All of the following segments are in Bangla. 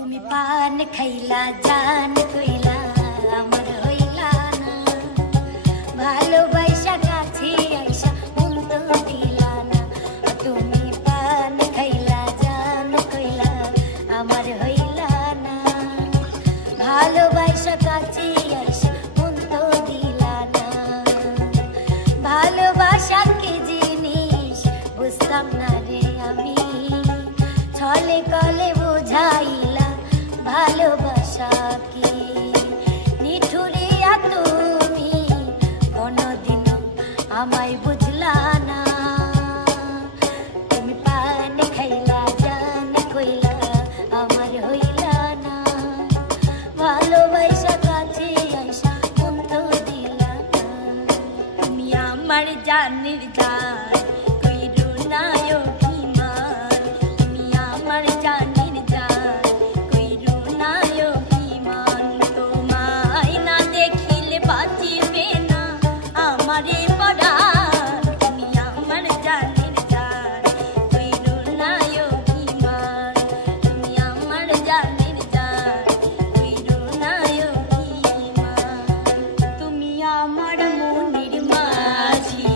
তুমি পান খাইলা জান কইলা আমার হইলা না ভালোবাসা কাছে আইসা মন তো দিলা না তুমি পান খাইলা জান কইলা আমার হইলা না ভালোবাসা কাছে আইসা মন তো দিলা না ভালোবাসা কি জিনিস বুঝতাম না রে আমি ছলে কলে বুঝাইলা ভালোবাসা কি নিঠুরিয়া তুমি কোনদিনও আমায় বুঝলা না তুমি পান খাইলা জান কইলা আমার হইলা না ভালোবাসা কাছে আইসা মন তো দিলা না তুমি আমার জানের জান কইরো না অভিমান তুমি আমার জানের জান কইরো না অভিমান তোমায় না দেখিলে বাঁচিবে না আমারে পরাণ তুমি আমার জানের জান কইরো না অভিমান তুমি আমার জানের জান কইরো না অভিমান তুমি আমার মনের মাঝি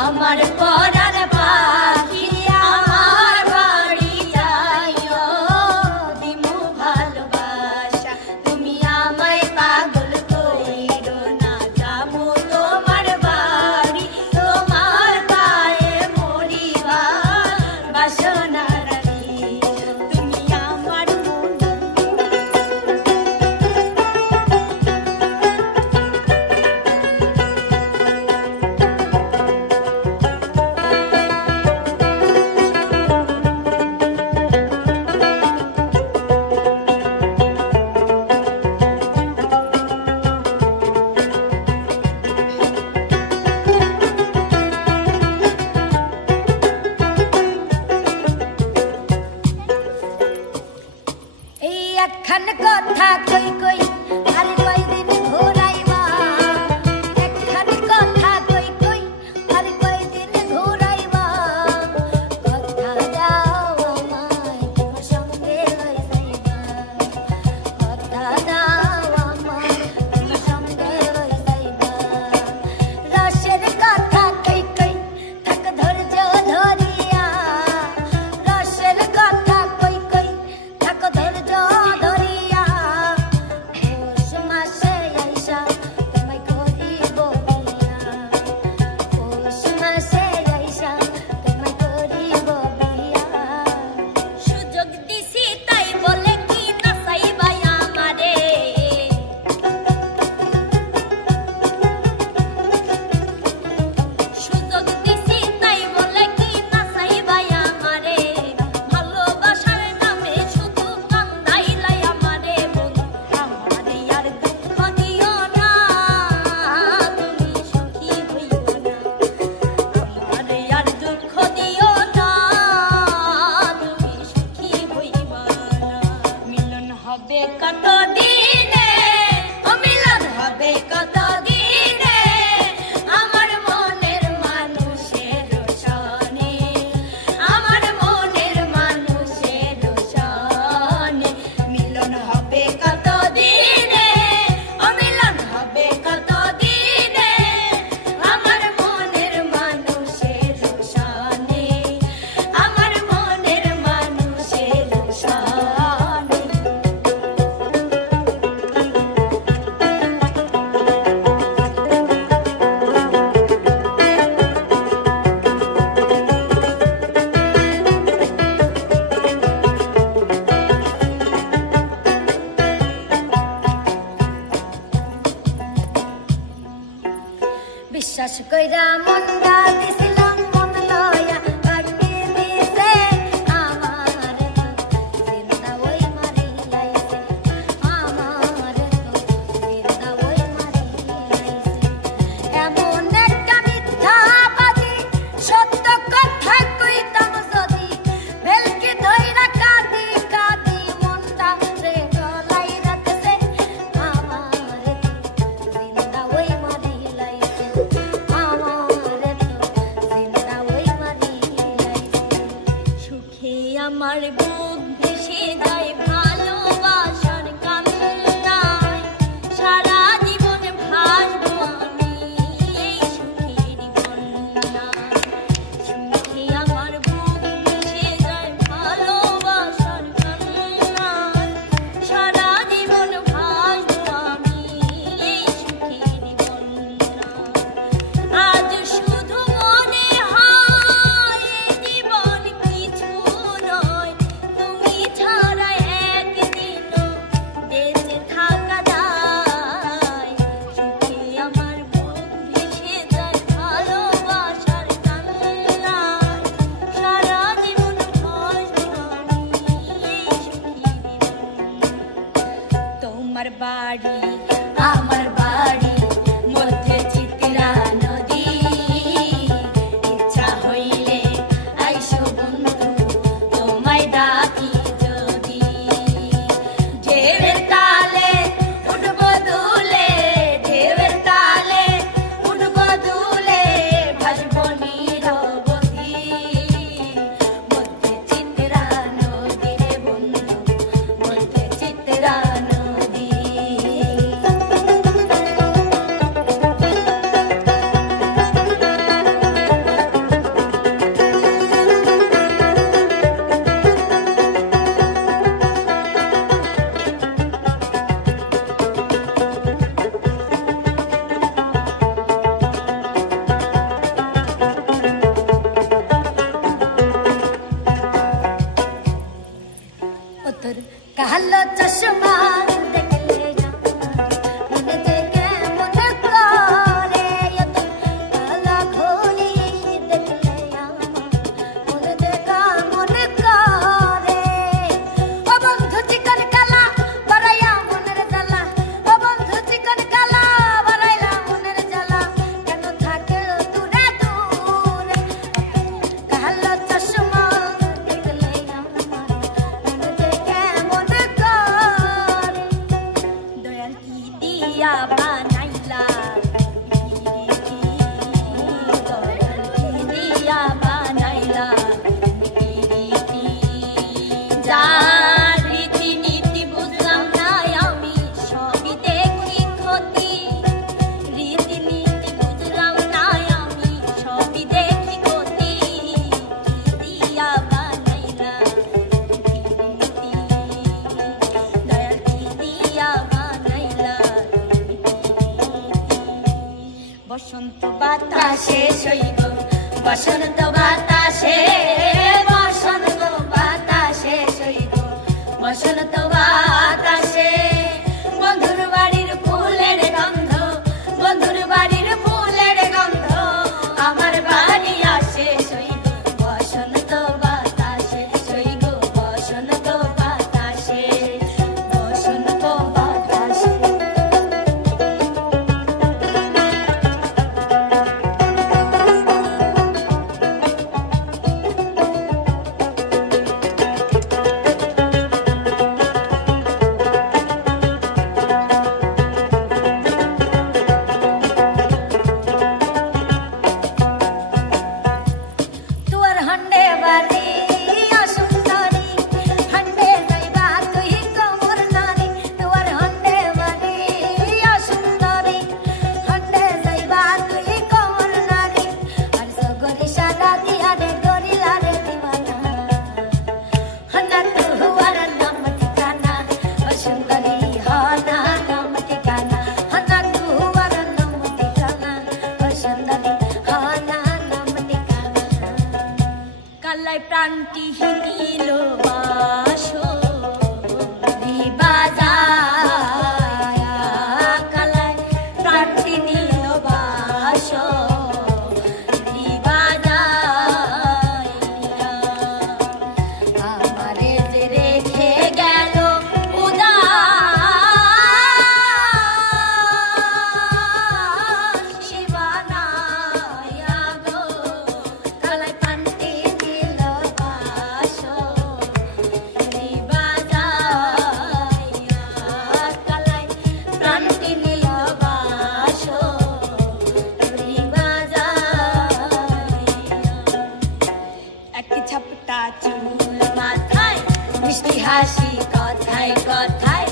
আমার পরাণ পাখি আমার বাড়ি যাইও দিমু ভালোবাসা তুমি আমায় পাগল কইরো না যামু তোমার বাড়ি তোমার পায়ে মরিবা বাসনা রাখি তুমি আমার এই একখান কথা কই কই আর কয়দিন ঘুরাইবা একখান কথা কই কই আর কয়দিন ঘুরাইবা কথা দাও আমায় তোমার সঙ্গে লই যাইবা কথা দাও আমায় তোমার সঙ্গে লই যাইবা রসের কথা কই কই থাক ধৈর্য ধরিয়া রসের কথা কই কই থাক ধৈর্য ধরিয়া পৌষ মাসে আইসা তোমায় করিব বিয়া পৌষ মাসে আইসা তোমায় করিব বিয়া সুযোগ দিছি তাই বলে কি না চাইবাই আমারে সুযোগ দিছি তাই বলে কি না চাইবাই আমারে ভালোবাসার নামে শুধু কান্দাইলাই আমারে বন্ধু আমারে আর দুঃখ দিও না তুমি সুখী হইও না আমারে আর দুঃখ দিও না তুমি সুখী হইবা না মিলন হবে কত দিনে ও মিলন হবে কত দিনে আমার মনের মানুষের সনে আমার মনের মানুষের সনে মিলন হবে কত দিনে ও মিলন হবে কত দিনে আমার মনের মানুষের সনে আমার মনের মানুষের সনে বিশ্বাস কইরা মনটা দিছিলাম মন লয়া কাটতে দিছে আমার জিন্দা ওই মারি লাইছে আমার জিন্দা ওই মারি লাইছে এমন একটা মিথ্যাবাদী সত্য কথা কইতাম যদি ভেলকি ধইরা কাঁদি কাঁদি মনটা রে গলাই রাখছে আমার জিন্দা ওই মারি লাইছে আমার আমার বাড়ি মধ্যে চিত্রা নদী ইচ্ছা হইলে আইসো বন্ধু তোমায় ডাকি যদি ঢেউয়ের তালে উঠবো দুলে ঢেউয়ের তালে উঠবো দুলে ভাসবো নীরবতী মধ্যে চিত্রা নদী রে বন্ধু মধ্যে চিত্রা নদী তোর কালো চশমা দেখলে মনে থেকে মনে করে তোর কালা ঘড়ি দেখলে মনে দেখা মনে করে ও বন্ধু চিকন কালা বাড়াইয়া মনের জ্বালা ও বন্ধু চিকন কালা বাড়াইলা মনের জ্বালা কেন থাকে দূরে দূরে কালো চশমা দেখলে দয়াল কি দিয়া বানাইলা দয়াল কি দিয়া বানাইলা যার রীতিনীতি বুঝলাম না আমি সবই দেখি ক্ষতি রীতিনীতি বুঝলাম না আমি সবই দেখি ক্ষতি দিয়া বানাইলা দয়াল কি দিয়া বানাইলা বসন্ত বাতাসে শৈব বসন্ত বাতাসে বসন্ত বাতাসে শৈব বসন্ত বাতাসে বন্ধুর বাড়ির ফুলের গন্ধ বন্ধুর বাড়ির ফুলের গন্ধ আমার বাড়ি আসে শৈব বসন্ত বাতাসে শৈব বসন্ত বাতাসে বসন্ত বাতাসে तुअर हंडे बारी सुंदरी हंडे जाइबा तुही कमर नारी तुअर हंडे बारी सुंदरी हंडे जाइबा तुही कमर नारी और सगरी सारा दिया रे गोरिला रे दीवाना हना तू हुआर नाम ठिकाना और सुंदरी हना नाम ठिकाना हना तू हुआर नाम ठिकाना और सुंदरी हना नाम ठिकाना কালাই প্রাণটি হিনিল বাসো বাজায়া কালাই প্রাণটি নিল বাসো বাজায়া আমারে যে রেখে গেল উদাস বানায়া গো কালাই প্রাণটি নিল বাসো বাজায়া কালাই প্রাণটি নিল বাসো বাজায়া এক ঝাপটা চুল মাথায় মিষ্টি হাসি কথায় কথায়